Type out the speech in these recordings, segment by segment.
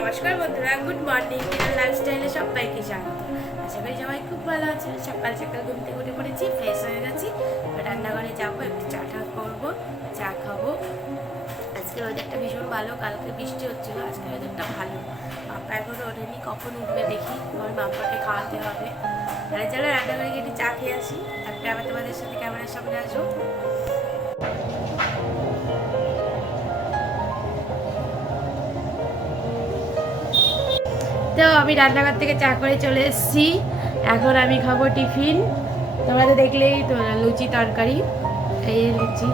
নমস্কার বন্ধুরা, good morning. Dinner লাইফস্টাইলে সবাইকে স্বাগত। আশা করি সবাই খুব ভালো আছে। সকাল সকাল ঘুম থেকে উঠে পড়েছি, ফ্রেশ হয়ে গেছি। রান্নাঘরে যাবো, একটু চা করবো, চা খাবো। আজকের ওয়েদারটা ভীষণ ভালো, কালকে বৃষ্টি হচ্ছিল, আজকের ওয়েদারটা ভালো। পাপা এখনো ওঠেনি, কখন উঠবে দেখি। আমার পাপাকে খাওয়াতে হবে। তাহলে চলো রান্নাঘরে গিয়ে একটু চা খেয়ে আসি, তারপরে আবার তোমাদের সাথে ক্যামেরার সামনে আসবো। তো আমি রান্নাঘর থেকে চা করে চলে এসেছি। এখন আমি খাবো টিফিন। তোমরা তো দেখলেই তো, লুচি তরকারি, এই লুচি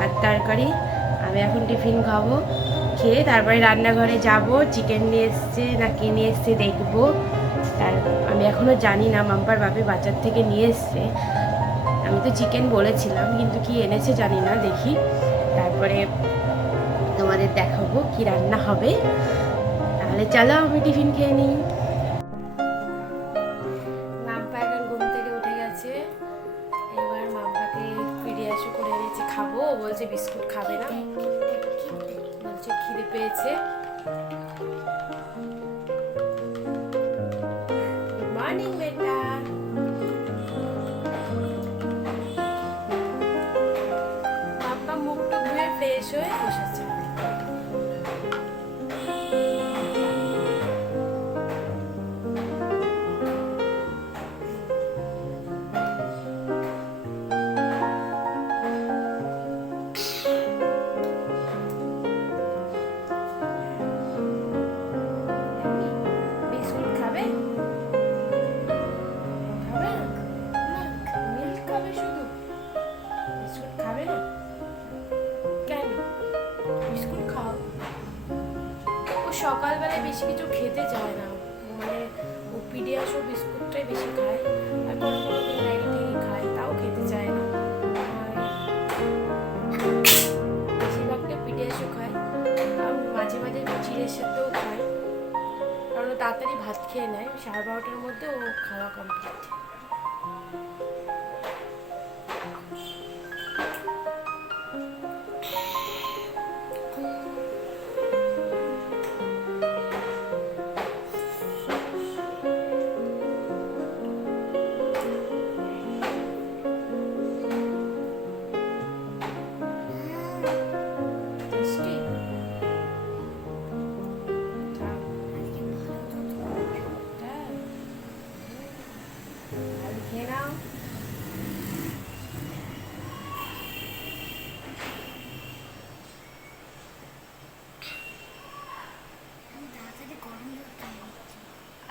আর তরকারি। আমি এখন টিফিন খাবো, খেয়ে তারপরে রান্নাঘরে যাব। চিকেন নিয়ে এসছে না কি নিয়ে এসছে দেখবো। তার আমি এখনও জানি না, মাম্পার বাপে বাজার থেকে নিয়ে এসছে। আমি তো চিকেন বলেছিলাম, কিন্তু কি এনেছে জানি না, দেখি তারপরে তোমাদের দেখাবো কি রান্না হবে। তাহলে চলো আমি টিফিন খেয়ে নিই। মাম্পা এখন ঘুম থেকে উঠে গেছে। এবার মাম্পাকে পিডিয়াশু করে এনেছি, খাবো। ও বলছে বিস্কুট খাবে না, বলছে খিদে পেয়েছে। গুড মর্নিং বেটা। মাম্পা মুখটা ধুয়ে ফ্রেশ হয়ে বসেছে। সকালবেলায় বেশি কিছু খেতে চায় না, মানে ও পিডিয়াশু বিস্কুটটাই বেশি খায়। আর কোনো কোনো দিন ম্যাগি ট্যাগি খায়, তাও খেতে চায় না। বেশিরভাগটা পিডিয়াশু খায়, আর মাঝে মাঝে চিড়ের সাথেও খায়। কারণ ও তাড়াতাড়ি ভাত খেয়ে নেয়, 12:30টার মধ্যে ও খাওয়া কমপ্লিট।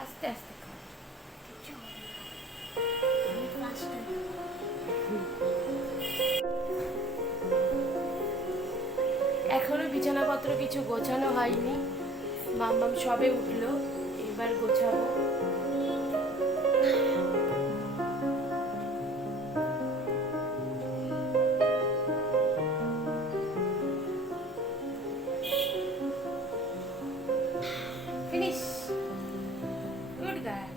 আস্তে আস্তে খাও। এখনো বিছানাপত্র কিছু গোছানো হয়নি। মাম্মাম সবে উঠলো, এবার গোছাবো। ফিনিশ। Good girl.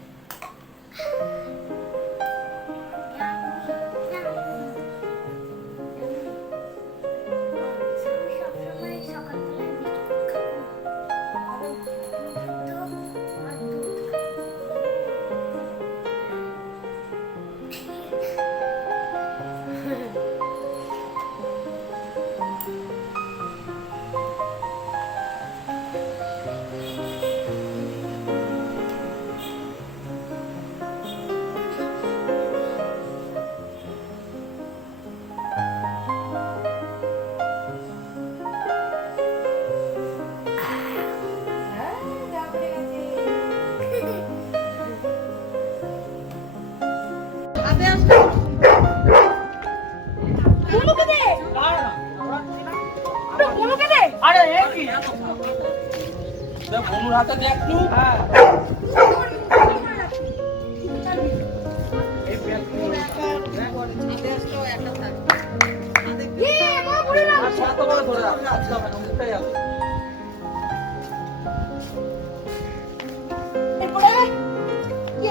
বনুর হাতে দে একটু। হ্যাঁ এই ব্যাগগুলো একটা থাক। আর সাত করে ধরে রাখ, আজকে হবে না, মুখটাই আছে। এরপরে কি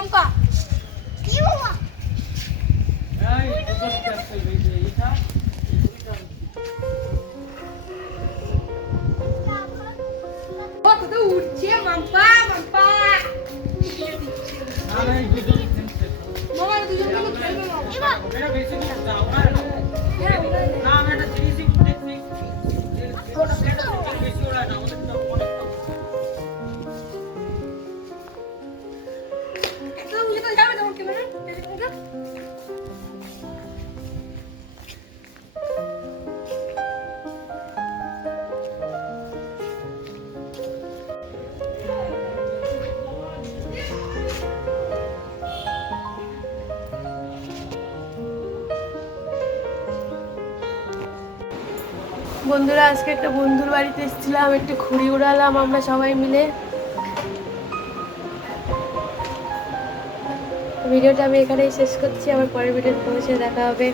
লঙ্কা এই দুটো ক্যান্সেল হয়েছে এটা কত তো উঠছে মাম্পা মাম্পা না এই দুটো ক্যান্সেল মামা দুজন মিলে খেলবে না এটা বেশি দিন দাও না আমি এটা সিরিজই দেখছি বেশি ওরা না ওদের তো অনেক একটু উঠে তো যাবে তখন ক্যামেরা বন্ধুরা আজকে একটা বন্ধুর বাড়িতে এসেছিলাম, একটু ঘুড়ি উড়ালাম আমরা সবাই মিলে। ভিডিওটা আমি এখানেই শেষ করছি, আবার পরের ভিডিওতে তোমার সাথে দেখা হবে।